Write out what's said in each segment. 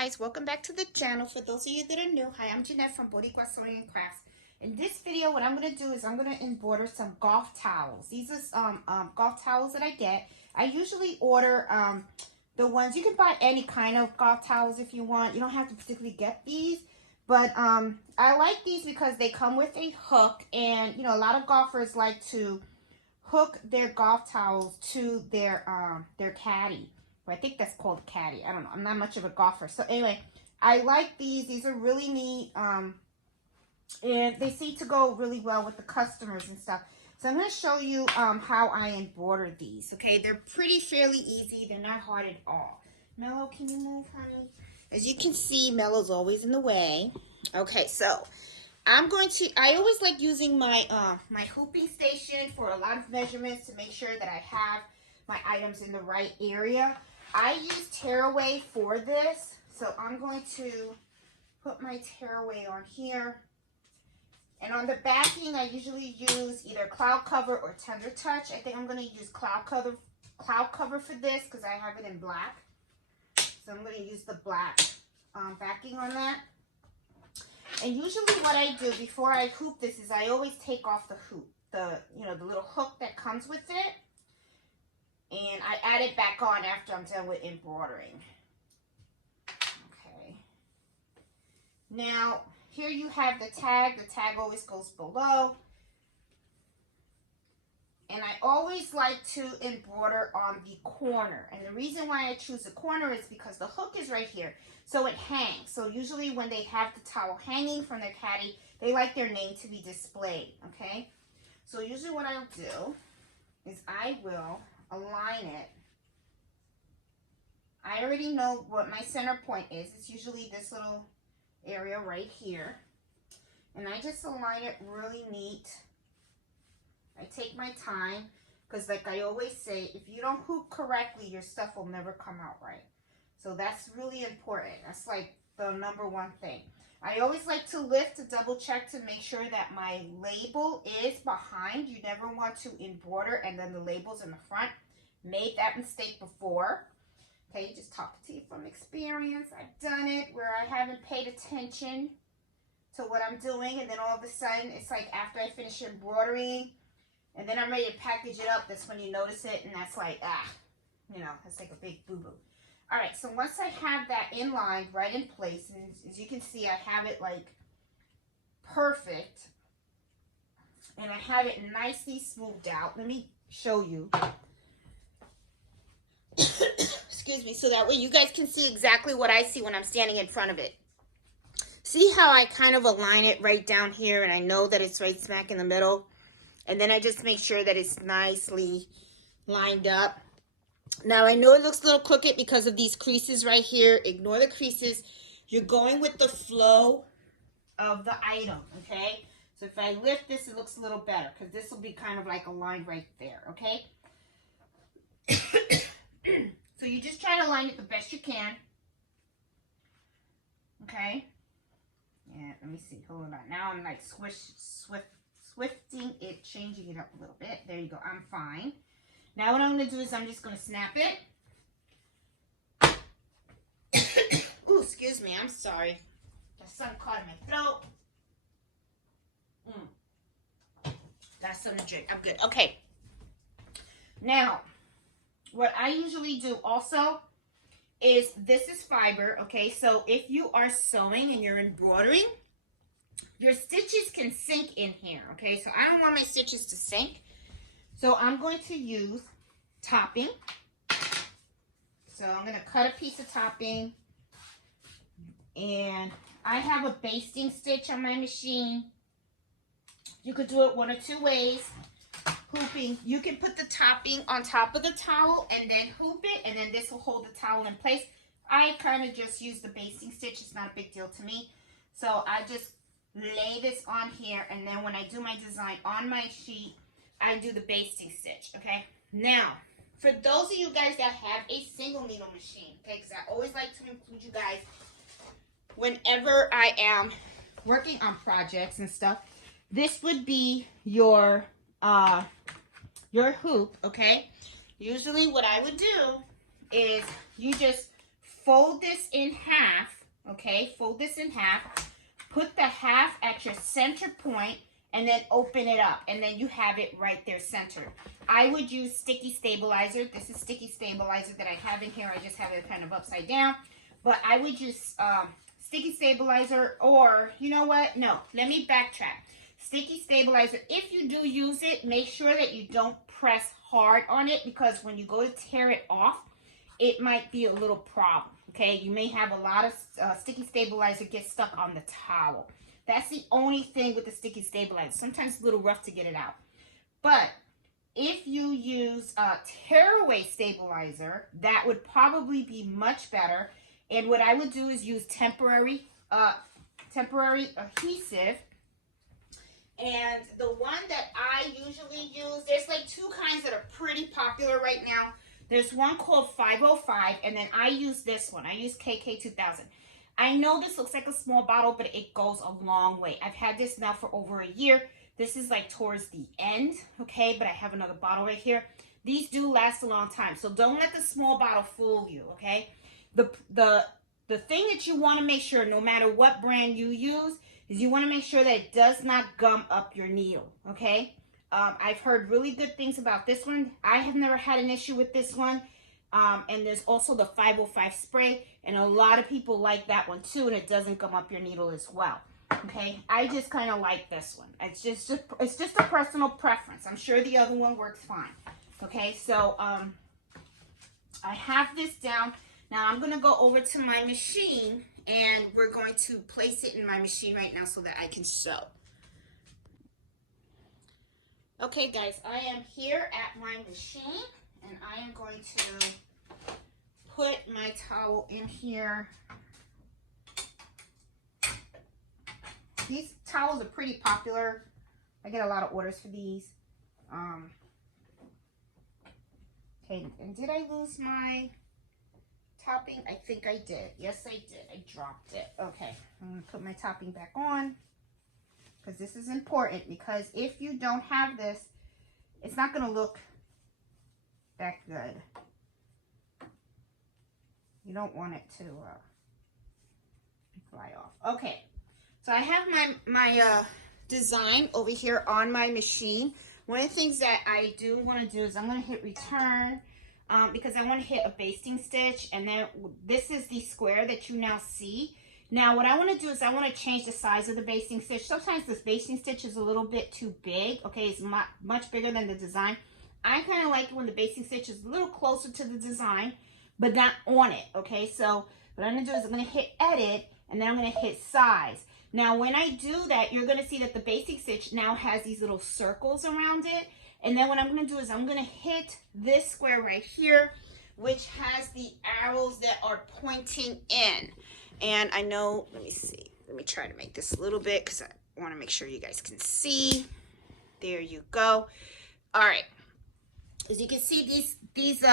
guys, welcome back to the channel. For those of you that are new, hi, I'm Jeanette from Boricua Sewing and Crafts. In this video, what I'm going to do is I'm going to embroider some golf towels. These are golf towels that I get. I usually order the ones, you can buy any kind of golf towels if you want. You don't have to particularly get these. But I like these because they come with a hook. And, you know, a lot of golfers like to hook their golf towels to their caddy. I think that's called a caddy. I don't know. I'm not much of a golfer. So anyway, I like these. These are really neat. And they seem to go really well with the customers and stuff. So I'm going to show you how I embroider these. Okay, they're fairly easy. They're not hard at all. Mellow, can you move, honey? As you can see, Mellow's always in the way. Okay, so I always like using my my hooping station for a lot of measurements to make sure that I have my items in the right area. I use tearaway for this, so I'm going to put my tearaway on here. And on the backing, I usually use either cloud cover or tender touch. I think I'm going to use cloud cover for this because I have it in black. So I'm going to use the black backing on that. And usually what I do before I hoop this is I always take off the hoop, the little hook that comes with it. And I add it back on after I'm done with embroidering. Okay. Now, here you have the tag. The tag always goes below. And I always like to embroider on the corner. And the reason why I choose the corner is because the hook is right here. So it hangs. So usually when they have the towel hanging from their caddy, they like their name to be displayed. Okay. So usually what I'll do is I will align it. I already know what my center point is. It's usually this little area right here. And I just align it really neat. I take my time because like I always say, if you don't hoop correctly, your stuff will never come out right. So that's really important. That's like the #1 thing. I always like to lift to double check to make sure that my label is behind. You never want to embroider and then the label's in the front. Made that mistake before. Okay, just talking to you from experience. I've done it where I haven't paid attention to what I'm doing, and then all of a sudden it's like after I finish embroidering and then I'm ready to package it up, that's when you notice it, and that's like, that's like a big boo-boo. All right, so once I have that inlined right in place, and as you can see, I have it like perfect, and I have it nicely smoothed out. Let me show you. Excuse me, so that way you guys can see exactly what I see when I'm standing in front of it. See how I kind of align it right down here, and I know that it's right smack in the middle, and then I just make sure that it's nicely lined up. Now, I know it looks a little crooked because of these creases right here. Ignore the creases. You're going with the flow of the item, okay? So if I lift this, it looks a little better because this will be kind of like a line right there, okay? So you just try to line it the best you can, okay? Yeah, let me see. Hold on. Now I'm like swifting it, changing it up a little bit. There you go. I'm fine. Now what I'm going to do is I'm just going to snap it. Ooh, excuse me. I'm sorry. The sun caught in my throat. Got something to drink. I'm good. Okay. Now, what I usually do also is, this is fiber, okay? So if you are sewing and you're embroidering, your stitches can sink in here, okay? So I don't want my stitches to sink. So I'm going to use topping. So I'm going to cut a piece of topping. And I have a basting stitch on my machine. You could do it one or two ways. Hooping, you can put the topping on top of the towel and then hoop it, and then this will hold the towel in place. I kind of just use the basting stitch. It's not a big deal to me. So I just lay this on here, and then when I do my design on my sheet, I do the basting stitch, okay? Now, for those of you guys that have a single needle machine, okay, because I always like to include you guys whenever I am working on projects and stuff, this would be your hoop, okay? Usually what I would do is you just fold this in half, okay? Fold this in half. Put the half at your center point and then open it up. And then you have it right there centered. I would use sticky stabilizer. This is sticky stabilizer that I have in here. I just have it kind of upside down. But I would use sticky stabilizer, or you know what? No, let me backtrack. Sticky stabilizer, if you do use it, make sure that you don't press hard on it, because when you go to tear it off, it might be a little problem, okay? You may have a lot of sticky stabilizer get stuck on the towel. That's the only thing with the sticky stabilizer. Sometimes it's a little rough to get it out. But if you use tearaway stabilizer, that would probably be much better. And what I would do is use temporary adhesive. And the one that I usually use, there's like two kinds that are pretty popular right now. There's one called 505, and then I use this one. I use KK2000. I know this looks like a small bottle, but it goes a long way. I've had this now for over a year. This is like towards the end, okay? But I have another bottle right here. These do last a long time, so don't let the small bottle fool you, okay? The thing that you want to make sure, no matter what brand you use, is you want to make sure that it does not gum up your needle, okay? I've heard really good things about this one. I have never had an issue with this one. And there's also the 505 spray, and a lot of people like that one too, and it doesn't gum up your needle as well. Okay, I just kind of like this one. It's just a personal preference. I'm sure the other one works fine. Okay, so I have this down. Now I'm gonna go over to my machine, and we're going to place it in my machine right now so that I can sew. Okay guys, I am here at my machine, and I am going to put my towel in here. These towels are pretty popular. I get a lot of orders for these. Okay, and did I lose my topping? I think I did. Yes, I did. I dropped it. Okay, I'm going to put my topping back on, because this is important, because if you don't have this, it's not going to look that good. You don't want it to fly off. Okay, so I have my design over here on my machine. One of the things that I do want to do is I'm going to hit return, because I want to hit a basting stitch, and then this is the square that you now see. Now what I want to do is I want to change the size of the basting stitch. Sometimes this basting stitch is a little bit too big. Okay, it's much bigger than the design. I kind of like it when the basting stitch is a little closer to the design, but not on it. Okay, so what I'm going to do is I'm going to hit edit, and then I'm going to hit size. Now when I do that, you're going to see that the basting stitch now has these little circles around it. And then what I'm going to do is I'm going to hit this square right here, which has the arrows that are pointing in. And I know, let me see. Let me try to make this a little bit, because I want to make sure you guys can see. There you go. All right. As you can see, these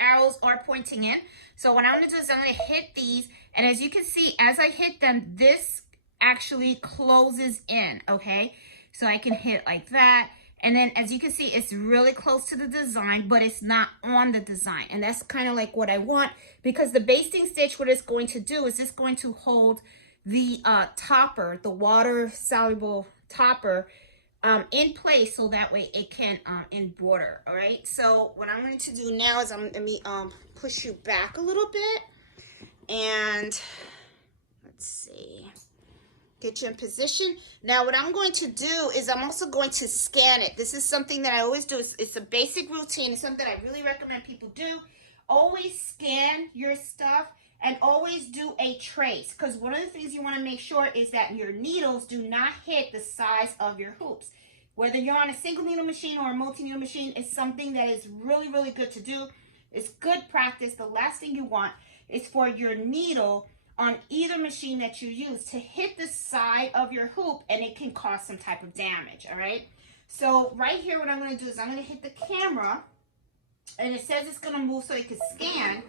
arrows are pointing in. So what I'm going to do is I'm going to hit these. And as you can see, as I hit them, this actually closes in, okay? So I can hit like that. And then as you can see, it's really close to the design, but it's not on the design. And that's kind of like what I want, because the basting stitch, what it's going to do is it's going to hold the topper, the water soluble topper, in place, so that way it can embroider. All right, so what I'm going to do now is let me push you back a little bit, and let's see, get you in position. Now what I'm going to do is I'm also going to scan it. This is something that I always do. It's a basic routine. It's something that I really recommend people do. Always scan your stuff, and always do a trace, because one of the things you want to make sure is that your needles do not hit the size of your hoops. Whether you're on a single needle machine or a multi-needle machine, is something that is really, really good to do. It's good practice. The last thing you want is for your needle on either machine that you use to hit the side of your hoop, and it can cause some type of damage. All right, so right here what I'm going to do is I'm going to hit the camera, and it says it's going to move so it can scan.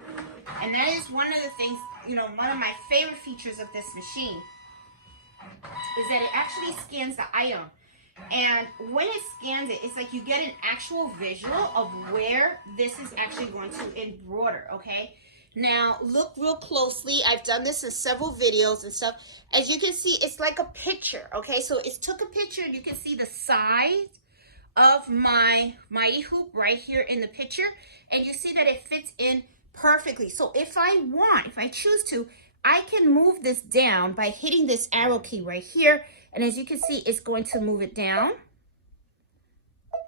And that is one of the things, you know, one of my favorite features of this machine is that it actually scans the item. And when it scans it, it's like you get an actual visual of where this is actually going to embroider, okay? Now, look real closely. I've done this in several videos and stuff. As you can see, it's like a picture, okay? So it took a picture, and you can see the size of my mighty hoop right here in the picture, and you see that it fits in perfectly. So if I choose to, I can move this down by hitting this arrow key right here, and as you can see, it's going to move it down.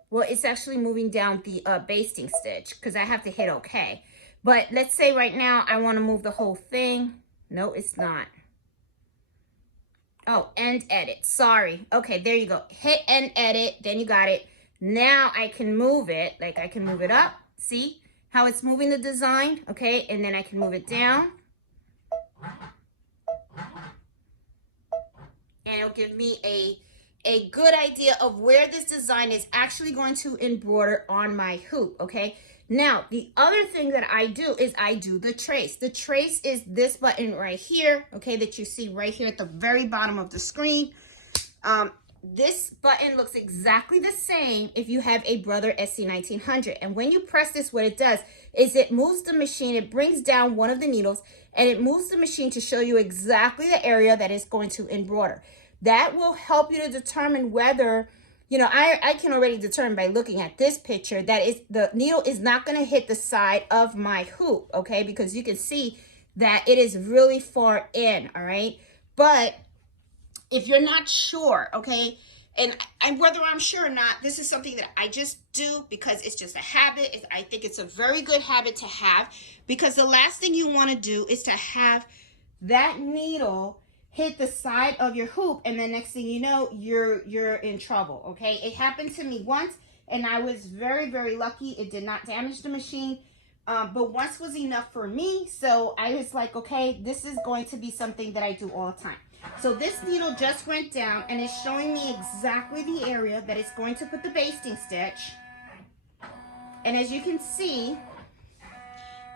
Well, it's actually moving down the basting stitch because I have to hit OK. But let's say right now I want to move the whole thing. No, it's not. Oh, end edit. Sorry. Okay, there you go. Hit end edit. Then you got it. Now I can move it. Like I can move it up. See how it's moving the design? Okay, and then I can move it down. And it'll give me a good idea of where this design is actually going to embroider on my hoop, okay? Now, the other thing that I do is I do the trace. The trace is this button right here, okay, that you see right here at the very bottom of the screen. This button looks exactly the same if you have a Brother SC1900. And when you press this, what it does is it moves the machine, it brings down one of the needles, and it moves the machine to show you exactly the area that it's going to embroider. That will help you to determine whether, you know, I can already determine by looking at this picture that the needle is not going to hit the side of my hoop, okay? Because you can see that it is really far in, all right? But if you're not sure, okay, and whether I'm sure or not, this is something that I just do because it's just a habit. I think it's a very good habit to have, because the last thing you want to do is to have that needle hit the side of your hoop, and then next thing you know, you're in trouble, okay? It happened to me once, and I was very, very lucky. It did not damage the machine, but once was enough for me, so I was like, okay, this is going to be something that I do all the time. So this needle just went down, and it's showing me exactly the area that it's going to put the basting stitch. And as you can see,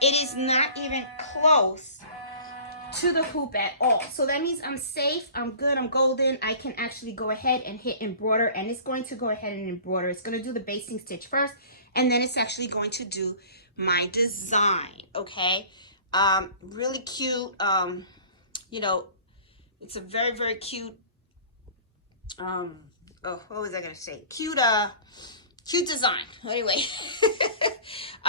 it is not even close to the hoop at all. So that means I'm safe, I'm good, I'm golden. I can actually go ahead and hit embroider, and it's going to go ahead and embroider. It's going to do the basting stitch first, and then it's actually going to do my design, okay? Really cute. You know, it's a very, very cute, oh, what was I going to say? Cute design. Anyway.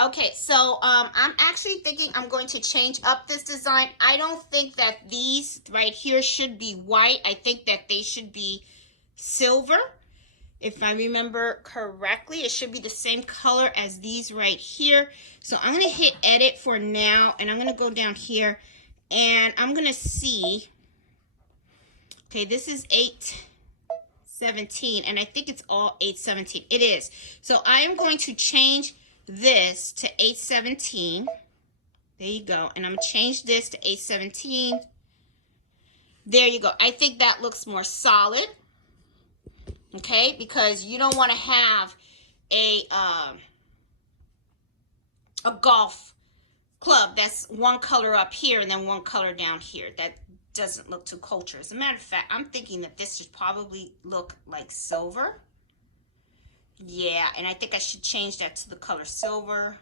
Okay, so I'm actually thinking I'm going to change up this design. I don't think that these right here should be white. I think that they should be silver. If I remember correctly, it should be the same color as these right here. So I'm going to hit edit for now, and I'm going to go down here, and I'm going to see. Okay, this is 817, and I think it's all 817. It is. So I am going to change this to 817. There you go. And I'm going to change this to 817. There you go. I think that looks more solid. Okay, because you don't want to have a golf club that's one color up here and then one color down here. That doesn't look too cultured. As a matter of fact, I'm thinking that this should probably look like silver. Yeah, and I think I should change that to the color silver.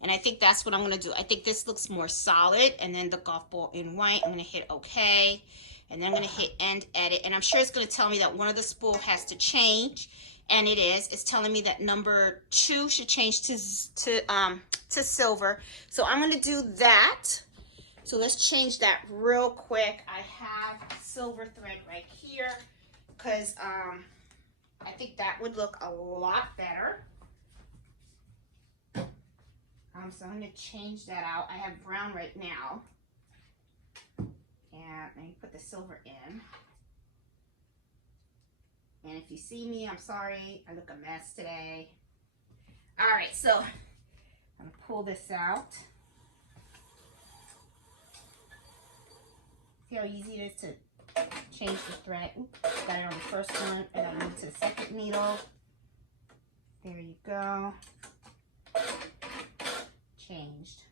And I think that's what I'm going to do. I think this looks more solid. And then the golf ball in white. I'm going to hit OK. And then I'm going to hit end edit. And I'm sure it's going to tell me that one of the spool has to change. And it is. It's telling me that number 2 should change to silver. So I'm going to do that. So let's change that real quick. I have silver thread right here because I think that would look a lot better. So I'm going to change that out. I have brown right now. And let me put the silver in. And if you see me, I'm sorry. I look a mess today. All right, so I'm going to pull this out. See how easy it is to change the thread. Oops, got it on the first one. I got to move to the second needle. There you go. Changed.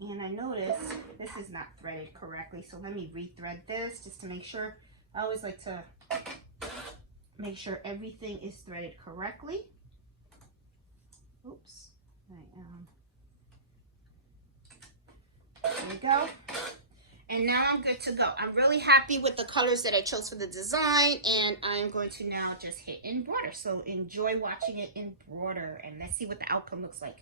And I noticed this is not threaded correctly, so let me rethread this just to make sure. I always like to make sure everything is threaded correctly. Oops. There we go. And now I'm good to go. I'm really happy with the colors that I chose for the design, and I'm going to now just hit embroider. So enjoy watching it embroider, and let's see what the outcome looks like.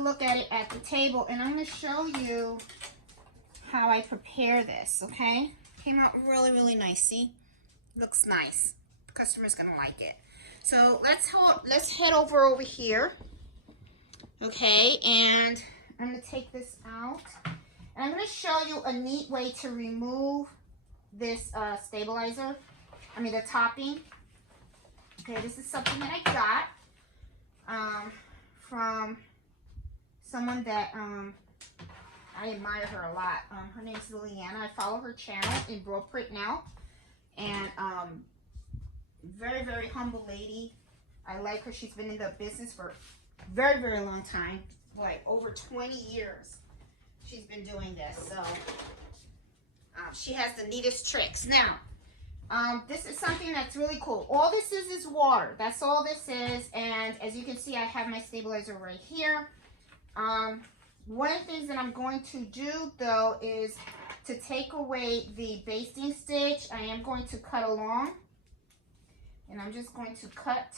a look at it at the table, and I'm going to show you how I prepare this, okay? Came out really, really nice. See? Looks nice. The customer's going to like it. So let's head over here, okay? And I'm going to take this out. And I'm going to show you a neat way to remove this stabilizer. I mean the topping. Okay, this is something that I got from someone that I admire her a lot. Her name is Liliana. I follow her channel, Embroidery now, and very, very humble lady. I like her. She's been in the business for a very, very long time, like over 20 years. She's been doing this, so she has the neatest tricks. Now, this is something that's really cool. All this is water. That's all this is, and as you can see, I have my stabilizer right here. One of the things that I'm going to do, though, is to take away the basting stitch. I am going to cut along, and I'm just going to cut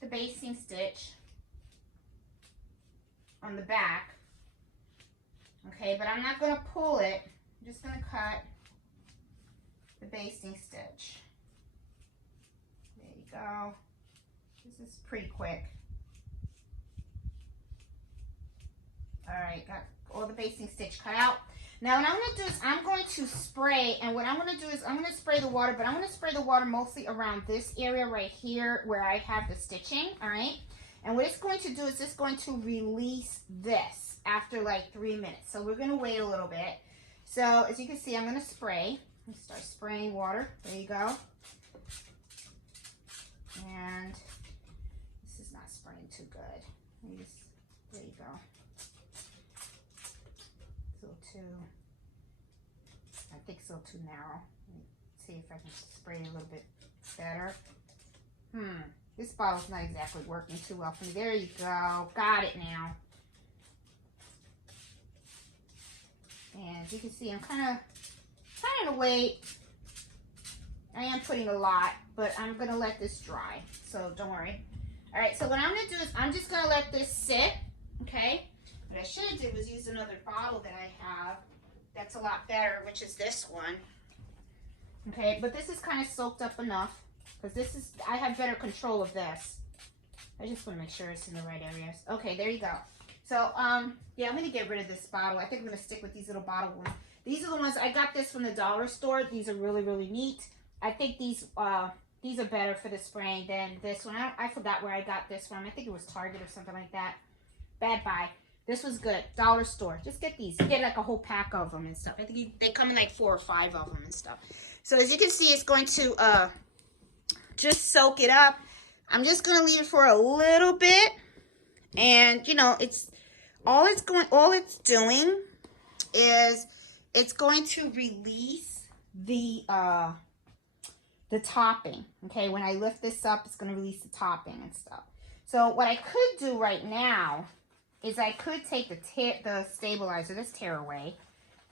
the basting stitch on the back. Okay, but I'm not going to pull it. I'm just going to cut the basting stitch. There you go. This is pretty quick. Alright, got all the basting stitch cut out. Now what I'm going to do is I'm going to spray, and what I'm going to do is I'm going to spray the water, but I'm going to spray the water mostly around this area right here where I have the stitching, alright? And what it's going to do is it's going to release this after like 3 minutes. So we're going to wait a little bit. So as you can see, I'm going to spray. I'm going to start spraying water. There you go. And this is not spraying too good. There you go. I think it's a little too narrow. Let me see if I can spray it a little bit better. This bottle's not exactly working too well for me. There you go. Got it now. And as you can see, I'm kind of trying to wait. I am putting a lot, but I'm going to let this dry. So don't worry. All right, so what I'm going to do is I'm just going to let this sit, okay? What I should have did was use another bottle that I have that's a lot better, which is this one. Okay, but this is kind of soaked up enough because this is, I have better control of this. I just want to make sure it's in the right areas. Okay, there you go. So, yeah, I'm going to get rid of this bottle. I think I'm going to stick with these little bottle ones. These are the ones, I got this from the dollar store. These are really, really neat. I think these are better for the spraying than this one. I forgot where I got this from. I think it was Target or something like that. Bad buy. This was good. Dollar store. Just get these. You get like a whole pack of them and stuff. I think they come in like 4 or 5 of them and stuff. So as you can see, it's going to just soak it up. I'm just going to leave it for a little bit. And, you know, all it's doing is it's going to release the topping. Okay, when I lift this up, it's going to release the topping and stuff. So what I could do right now is I could take the stabilizer, this tear away.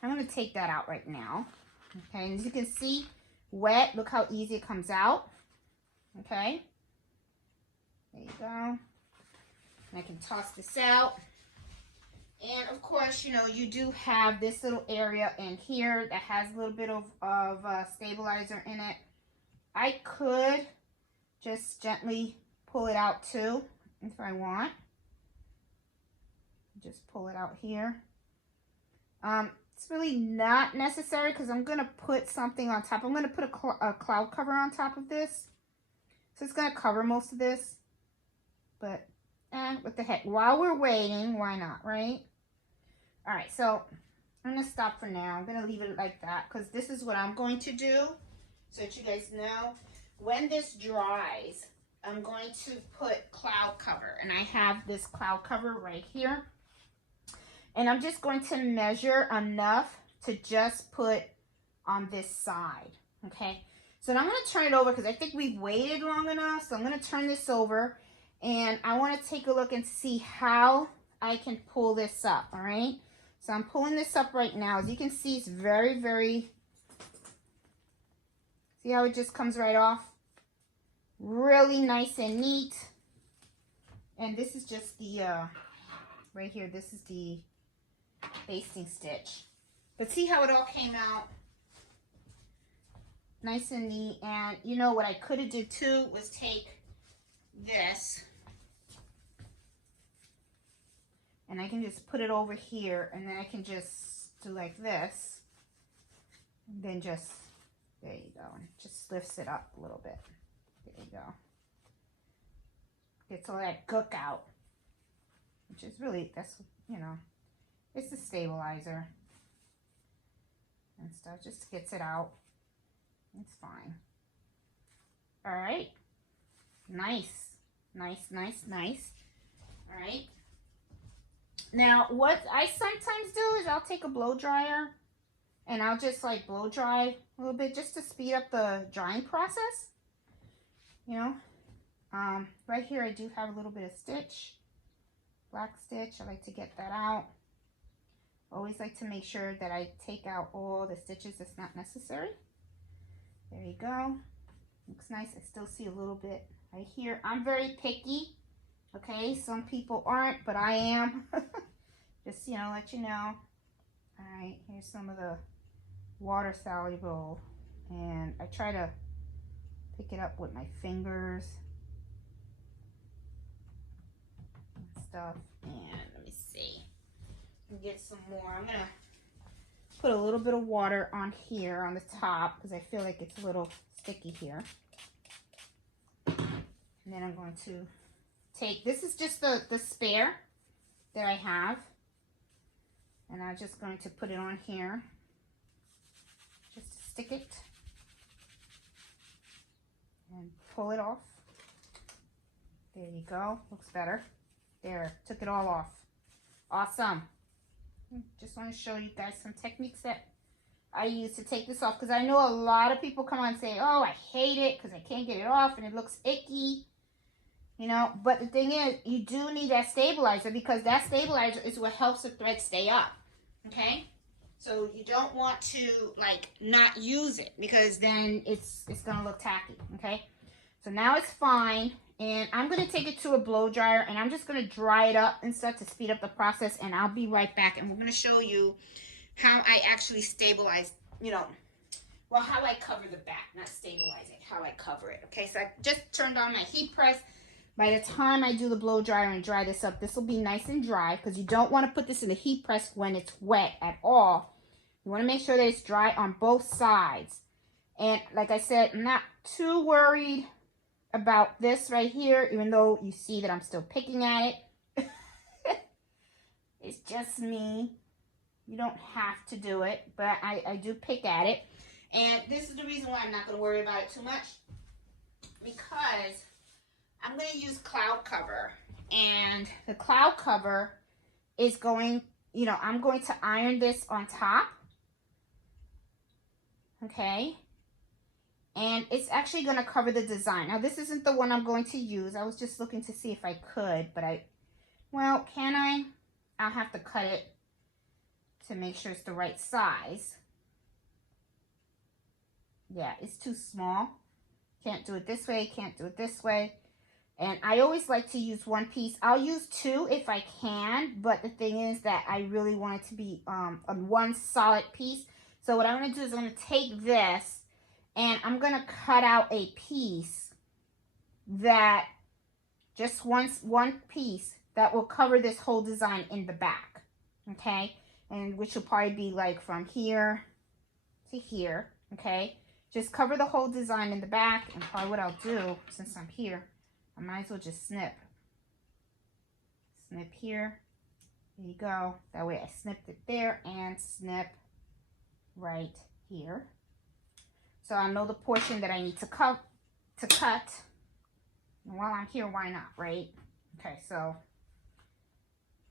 I'm going to take that out right now. Okay, and as you can see, wet. Look how easy it comes out. Okay, there you go. And I can toss this out. And of course, you know, you do have this little area in here that has a little bit of stabilizer in it. I could just gently pull it out too, if I want. Just pull it out here. It's really not necessary because I'm going to put something on top. I'm going to put a cloud cover on top of this. So it's going to cover most of this. But, what the heck. While we're waiting, why not, right? Alright, so I'm going to stop for now. I'm going to leave it like that because this is what I'm going to do. So that you guys know, when this dries, I'm going to put cloud cover. And I have this cloud cover right here. And I'm just going to measure enough to just put on this side, okay? So now I'm going to turn it over because I think we've waited long enough. So I'm going to turn this over. And I want to take a look and see how I can pull this up, all right? So I'm pulling this up right now. As you can see, it's very, very... See how it just comes right off? Really nice and neat. And this is just the right here, this is the basting stitch. But see how it all came out nice and neat. And you know what I could have did too was take this and I can just put it over here, and then I can just do like this, and then just, there you go, and it just lifts it up a little bit. There you go. Gets all that gook out, which is really, that's, you know, it's a stabilizer and stuff, just gets it out. It's fine. All right. Nice. Nice, nice, nice. All right. Now, what I sometimes do is I'll take a blow dryer and I'll just like blow dry a little bit just to speed up the drying process. You know, right here I do have a little bit of stitch, black stitch. I like to get that out. Always like to make sure that I take out all the stitches that's not necessary. There you go. Looks nice. I still see a little bit right here. I'm very picky. Okay, some people aren't, but I am. Just, you know, let you know. All right, here's some of the water soluble, and I try to pick it up with my fingers and stuff. And let me see. Get some more. I'm gonna put a little bit of water on here on the top because I feel like it's a little sticky here. And then I'm going to take, this is just the spare that I have, and I'm just going to put it on here just to stick it and pull it off. There you go. Looks better. There, took it all off. Awesome. Just want to show you guys some techniques that I use to take this off, because I know a lot of people come on and say, oh, I hate it because I can't get it off and it looks icky, you know. But the thing is, you do need that stabilizer, because that stabilizer is what helps the thread stay up. Okay, so you don't want to like not use it, because then it's gonna look tacky. Okay, so now it's fine. And I'm going to take it to a blow dryer, and I'm just going to dry it up and stuff to speed up the process, and I'll be right back. And we're going to show you how I actually stabilize, you know, well, how I cover the back, not stabilize it, how I cover it. Okay, so I just turned on my heat press. By the time I do the blow dryer and dry this up, this will be nice and dry, because you don't want to put this in the heat press when it's wet at all. You want to make sure that it's dry on both sides. And like I said, I'm not too worried about this right here, even though you see that I'm still picking at it. It's just me. You don't have to do it, but I do pick at it. And this is the reason why I'm not going to worry about it too much, because I'm going to use cloud cover, and the cloud cover is going, you know, I'm going to iron this on top. Okay. And it's actually going to cover the design. Now, this isn't the one I'm going to use. I was just looking to see if I could, but well, can I? I'll have to cut it to make sure it's the right size. Yeah, it's too small. Can't do it this way, can't do it this way. And I always like to use one piece. I'll use two if I can, but the thing is that I really want it to be on one solid piece. So what I'm going to do is I'm going to take this, and I'm going to cut out a piece that, just one piece that will cover this whole design in the back. Okay? And which will probably be like from here to here. Okay? Just cover the whole design in the back. And probably what I'll do, since I'm here, I might as well just snip. Snip here. There you go. That way I snipped it there and snip right here. So I know the portion that I need to cut. And while I'm here, why not, right? Okay, so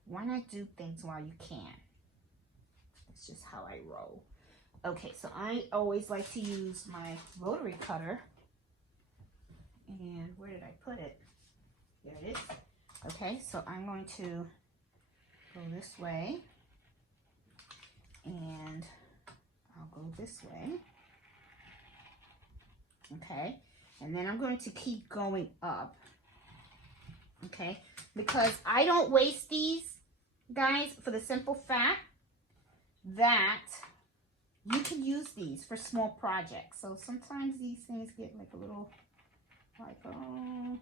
why not do things while you can? That's just how I roll. Okay, so I always like to use my rotary cutter. And where did I put it? There it is. Okay, so I'm going to go this way. And I'll go this way. Okay, and then I'm going to keep going up. Okay, because I don't waste these. guys, for the simple fact that you can use these for small projects. So sometimes these things get like a little, like, oh,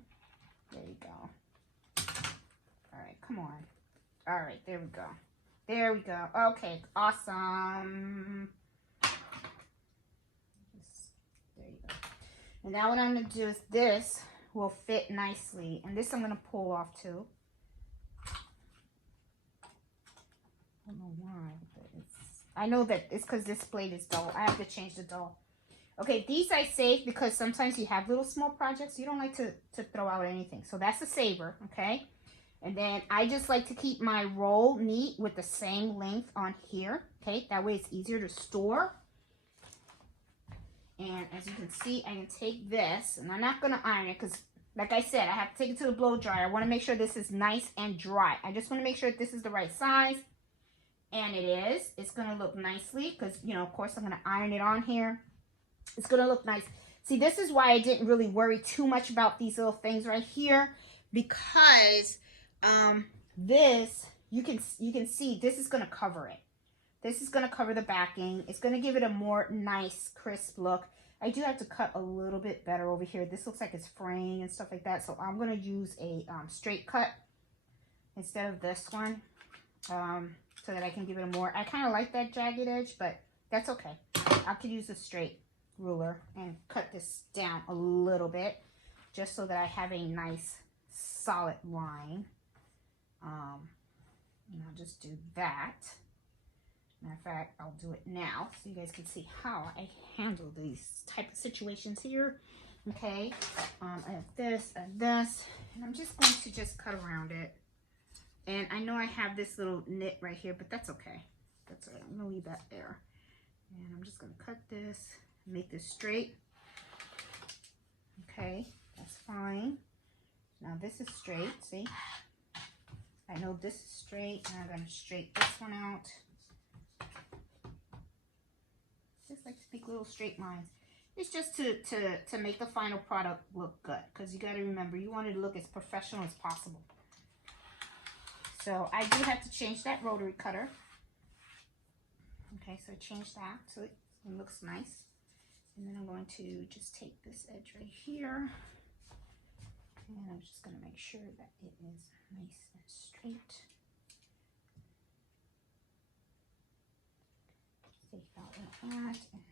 there you go. All right, come on. All right, there we go. There we go. Okay, awesome. There you go. And now what I'm going to do is this will fit nicely. And this I'm going to pull off too. I don't know why, but I know that it's because this blade is dull. I have to change the dull. Okay, these I save because sometimes you have little small projects. You don't like to throw out anything. So that's a saver, okay? And then I just like to keep my roll neat with the same length on here, okay? That way it's easier to store. And as you can see, I can take this, and I'm not going to iron it because, like I said, I have to take it to the blow dryer. I want to make sure this is nice and dry. I just want to make sure that this is the right size. And it is. It's going to look nicely because, you know, of course, I'm going to iron it on here. It's going to look nice. See, this is why I didn't really worry too much about these little things right here, because this, you can see, this is going to cover it. This is going to cover the backing. It's going to give it a more nice, crisp look. I do have to cut a little bit better over here. This looks like it's fraying and stuff like that, so I'm going to use a straight cut instead of this one. So that I can give it a more, I kind of like that jagged edge, but that's okay. I could use a straight ruler and cut this down a little bit just so that I have a nice solid line. And I'll just do that. Matter of fact, I'll do it now so you guys can see how I handle these type of situations here. Okay, I have this and this, and I'm just going to just cut around it. And I know I have this little knit right here, but that's okay. That's all right. I'm going to leave that there. And I'm just going to cut this, make this straight. Okay, that's fine. Now this is straight, see? I know this is straight, and I'm going to straighten this one out. Just like to make little straight lines. It's just to make the final product look good, because you got to remember, you want it to look as professional as possible. So I do have to change that rotary cutter. Okay, so I changed that so it looks nice. And then I'm going to just take this edge right here. And I'm just going to make sure that it is nice and straight. Take out like that, and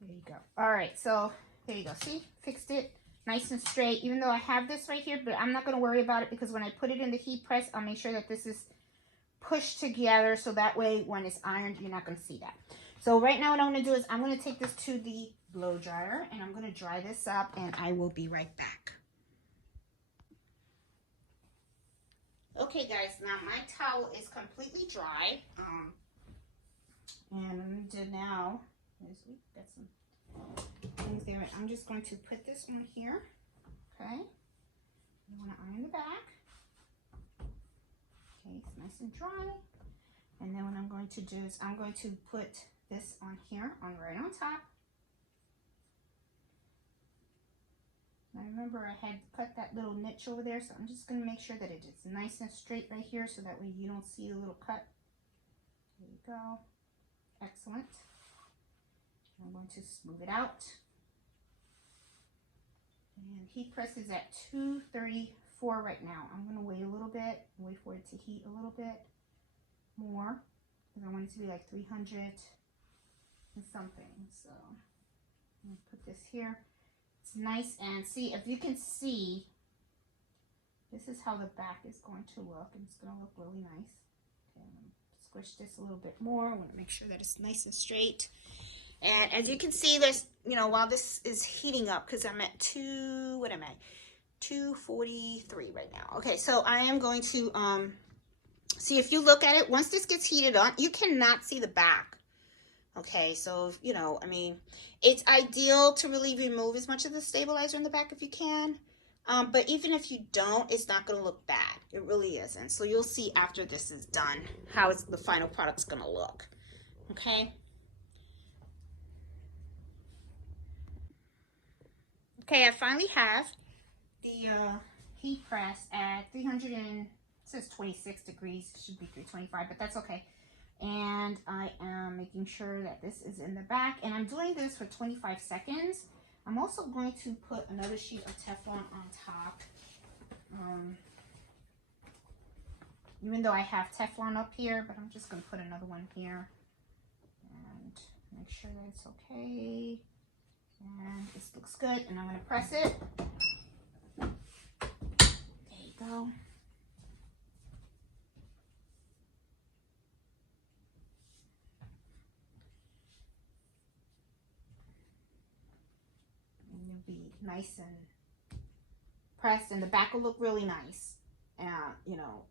there you go. All right, so there you go. See, fixed it. Nice and straight, even though I have this right here, but I'm not going to worry about it because when I put it in the heat press, I'll make sure that this is pushed together so that way when it's ironed, you're not going to see that. So right now what I'm going to do is I'm going to take this to the blow dryer and I'm going to dry this up, and I will be right back. Okay guys, now my towel is completely dry. And I'm going to do now, got some things there. I'm just going to put this on here, okay? You want to iron the back. Okay, it's nice and dry. And then what I'm going to do is I'm going to put this on here, right on top. Now remember I had cut that little niche over there, so I'm just going to make sure that it is nice and straight right here so that way you don't see a little cut. There you go. Excellent. I'm going to smooth it out. And heat press is at 234 right now. I'm going to wait a little bit, wait for it to heat a little bit more, because I want it to be like 300 and something. So I'm going to put this here. It's nice, and see, if you can see, this is how the back is going to look, and it's going to look really nice. Okay, I'm going to squish this a little bit more. I want to make sure that it's nice and straight. And as you can see, there's, you know, while this is heating up, because I'm at 243 right now. Okay, so I am going to, see, if you look at it, once this gets heated on, you cannot see the back. Okay, so, you know, I mean, it's ideal to really remove as much of the stabilizer in the back if you can. But even if you don't, it's not going to look bad. It really isn't. So you'll see after this is done how the final product's going to look. Okay. Okay, I finally have the heat press at 300 and says 26 degrees. It should be 325, but that's okay. And I am making sure that this is in the back. And I'm doing this for 25 seconds. I'm also going to put another sheet of Teflon on top. Even though I have Teflon up here, but I'm just going to put another one here. And make sure that it's okay. And this looks good. And I'm going to press it. There you go. Be nice and pressed, and the back will look really nice. You know,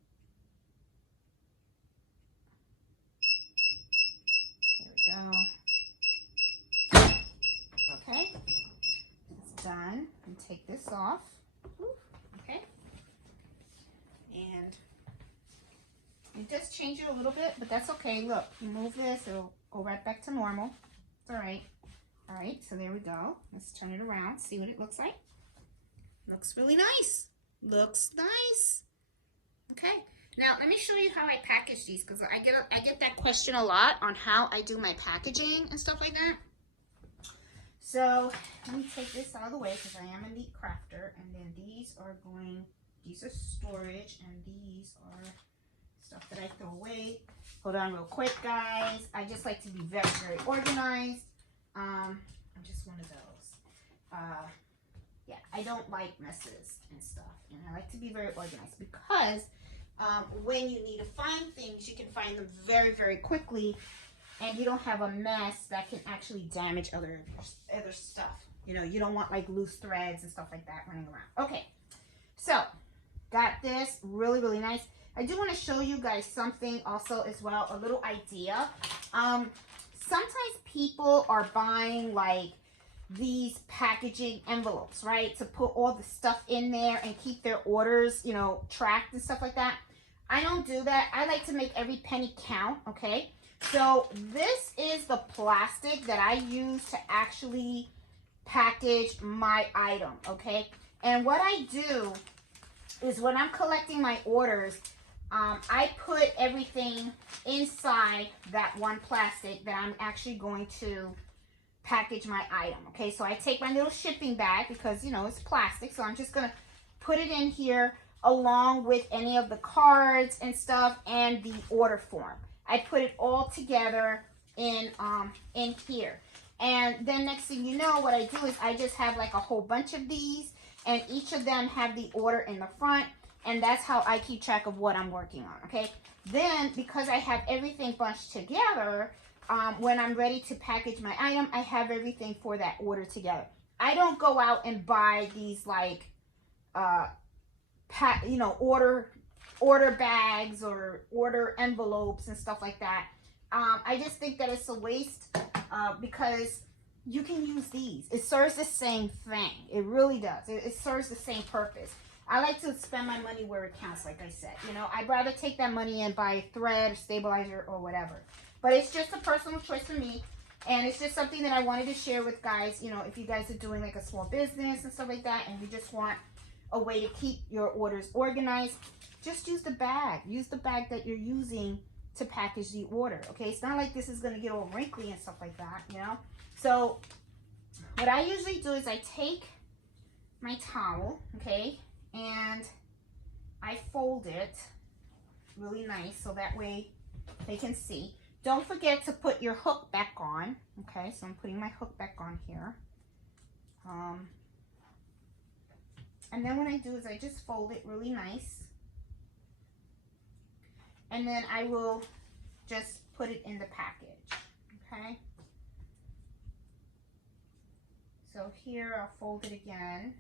there we go. Okay, it's done. And take this off. Okay, and you just change it a little bit, but that's okay. Look, you move this, it'll go right back to normal. It's all right. All right, so there we go. Let's turn it around, see what it looks like. Looks really nice. Looks nice. Okay, now let me show you how I package these, because I get that question a lot on how I do my packaging and stuff like that. So let me take this out of the way, because I am a neat crafter. And then these are storage, and these are stuff that I throw away. Hold on real quick, guys. I just like to be very, very organized. I'm just one of those. Yeah, I don't like messes and stuff, and I like to be very organized, because when you need to find things, you can find them very, very quickly, and you don't have a mess that can actually damage other stuff. You know, you don't want like loose threads and stuff like that running around. Okay, so got this really, really nice. I do want to show you guys something also as well, a little idea. Sometimes people are buying like these packaging envelopes, right? To put all the stuff in there and keep their orders, you know, tracked and stuff like that. I don't do that. I like to make every penny count, okay? So this is the plastic that I use to actually package my item, okay? And what I do is when I'm collecting my orders, I put everything inside that one plastic that I'm actually going to package my item. Okay, so I take my little shipping bag, because, you know, it's plastic. So I'm just going to put it in here along with any of the cards and stuff and the order form. I put it all together in here. And then next thing you know, what I do is I just have like a whole bunch of these, and each of them have the order in the front. And that's how I keep track of what I'm working on, okay? Then, because I have everything bunched together, when I'm ready to package my item, I have everything for that order together. I don't go out and buy these like, you know, order bags or order envelopes and stuff like that. I just think that it's a waste, because you can use these. It serves the same thing. It really does. It serves the same purpose. I like to spend my money where it counts, like I said. You know, I'd rather take that money and buy thread or stabilizer or whatever. But it's just a personal choice for me. And it's just something that I wanted to share with guys. You know, if you guys are doing like a small business and stuff like that, and you just want a way to keep your orders organized, just use the bag. Use the bag that you're using to package the order, okay? It's not like this is going to get all wrinkly and stuff like that, you know? So what I usually do is I take my towel, okay, and I fold it really nice so that way they can see. Don't forget to put your hook back on, okay? So I'm putting my hook back on here. And then what I do is I just fold it really nice. And then I will just put it in the package, okay? So here I'll fold it again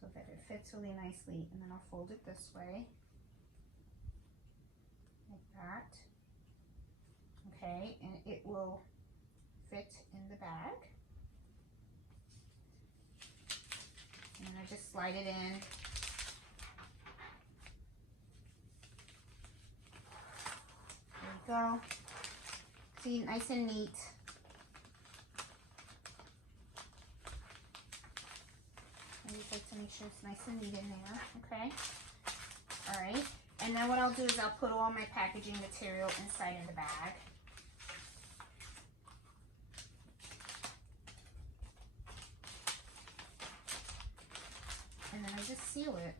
so that it fits really nicely, and then I'll fold it this way, like that. Okay, and it will fit in the bag. And I just slide it in. There we go. See, nice and neat. I just like to make sure it's nice and neat in there, okay? All right. And then what I'll do is I'll put all my packaging material inside of the bag. And then I just seal it.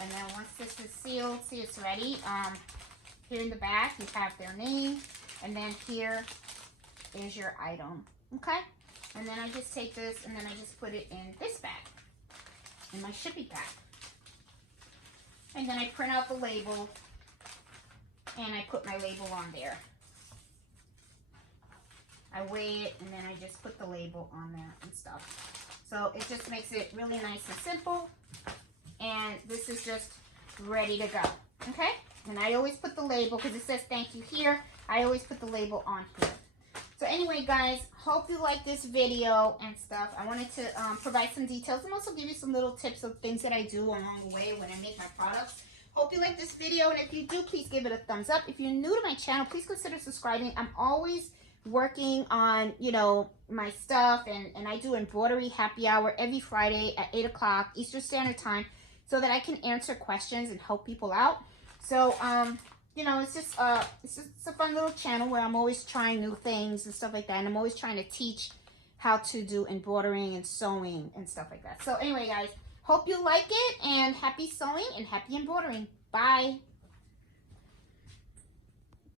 And then once this is sealed, see it's ready. Here in the back, you have their name. And then here is your item. Okay? And then I just take this and then I just put it in this bag. In my shipping bag. And then I print out the label. And I put my label on there. I weigh it and then I just put the label on there and stuff. So it just makes it really nice and simple. And this is just ready to go. Okay? And I always put the label because it says thank you here. I always put the label on here. So anyway, guys, hope you like this video and stuff. I wanted to provide some details and also give you some little tips of things that I do along the way when I make my products. Hope you like this video, and if you do, please give it a thumbs up. If you're new to my channel, please consider subscribing. I'm always working on, you know, my stuff, and I do embroidery happy hour every Friday at 8 o'clock Eastern Standard Time so that I can answer questions and help people out. So, you know, it's just a fun little channel where I'm always trying new things and stuff like that. And I'm always trying to teach how to do embroidering and sewing and stuff like that. So anyway, guys, hope you like it, and happy sewing and happy embroidering. Bye.